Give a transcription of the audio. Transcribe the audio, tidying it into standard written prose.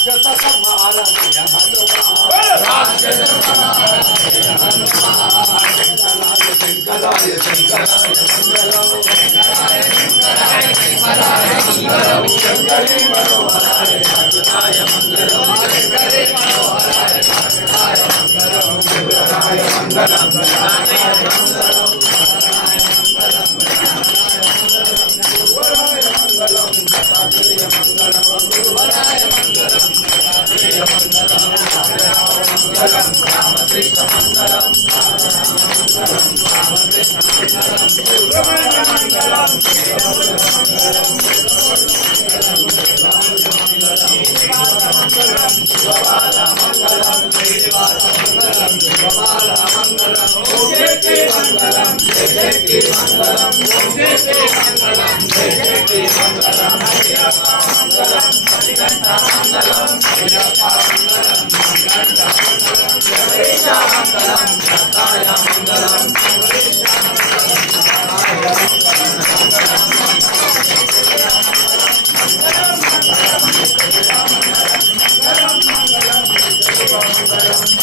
राक्षस संहार जय हनुमान राक्षस संहार जय हनुमान शंकराय शंकराय मंगलम शंकरी मनोहराय शाश्वताय मंगलम शंकरी मनोहराय शाश्वताय मंगलम शिवराय मंगलम रामाय मंगलम मंगलम